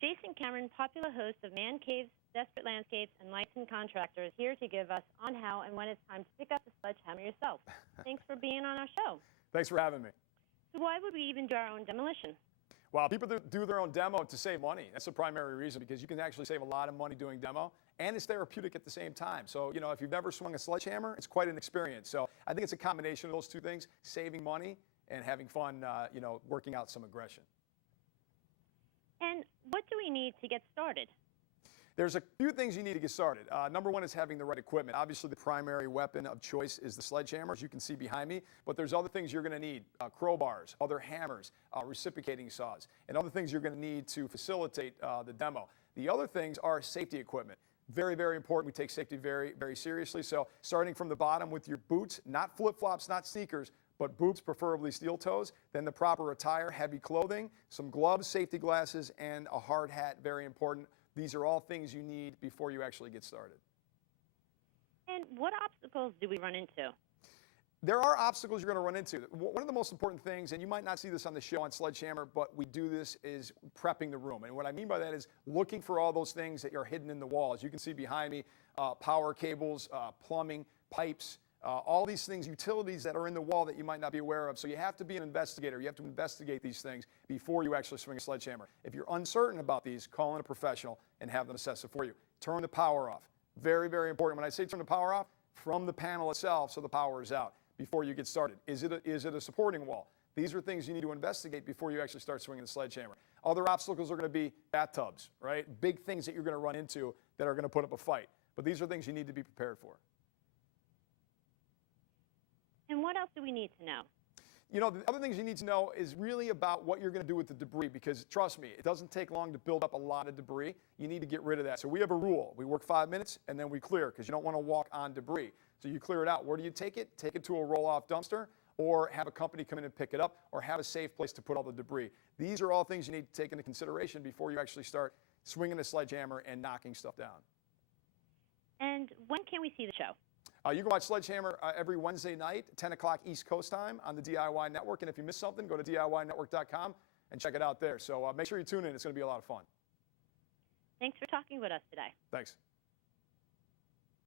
Jason Cameron, popular host of Man Caves, Desperate Landscapes, and Licensed Contractor, is here to give us on how and when it's time to pick up the sledgehammer yourself. Thanks for being on our show. Thanks for having me. So why would we even do our own demolition? Well, people do their own demo to save money. That's the primary reason, because you can actually save a lot of money doing demo, and it's therapeutic at the same time. So, if you've never swung a sledgehammer, it's quite an experience. So I think it's a combination of those two things, saving money and having fun, working out some aggression. And what do we need to get started? There's a few things you need to get started. Number one is having the right equipment. Obviously, the primary weapon of choice is the sledgehammer, as you can see behind me, but there's other things you're going to need, crowbars, other hammers, reciprocating saws, and other things you're going to need to facilitate the demo. The other things are safety equipment. Very, very important. We take safety very, very seriously. So starting from the bottom with your boots, not flip-flops, not sneakers, but boots, preferably steel toes, then the proper attire, heavy clothing, some gloves, safety glasses, and a hard hat, very important. These are all things you need before you actually get started. And what obstacles do we run into? There are obstacles you're going to run into. One of the most important things, and you might not see this on the show on Sledgehammer, but we do this, is prepping the room. And what I mean by that is looking for all those things that are hidden in the walls. You can see behind me power cables, plumbing, pipes, all these things, utilities that are in the wall that you might not be aware of. So you have to be an investigator. You have to investigate these things before you actually swing a sledgehammer. If you're uncertain about these, call in a professional and have them assess it for you. Turn the power off. Very, very important. When I say turn the power off, from the panel itself so the power is out before you get started. Is it a supporting wall? These are things you need to investigate before you actually start swinging the sledgehammer. Other obstacles are going to be bathtubs, right? Big things that you're going to run into that are going to put up a fight. But these are things you need to be prepared for. And what else do we need to know? The other things you need to know is really about what you're going to do with the debris, because trust me, it doesn't take long to build up a lot of debris. You need to get rid of that. So we have a rule. We work 5 minutes and then we clear, because you don't want to walk on debris. So you clear it out. Where do you take it? Take it to a roll-off dumpster, or have a company come in and pick it up, or have a safe place to put all the debris. These are all things you need to take into consideration before you actually start swinging a sledgehammer and knocking stuff down. And when can we see the show? You can watch Sledgehammer every Wednesday night, 10 o'clock East Coast time on the DIY Network. And if you miss something, go to DIYnetwork.com and check it out there. So make sure you tune in. It's going to be a lot of fun. Thanks for talking with us today. Thanks.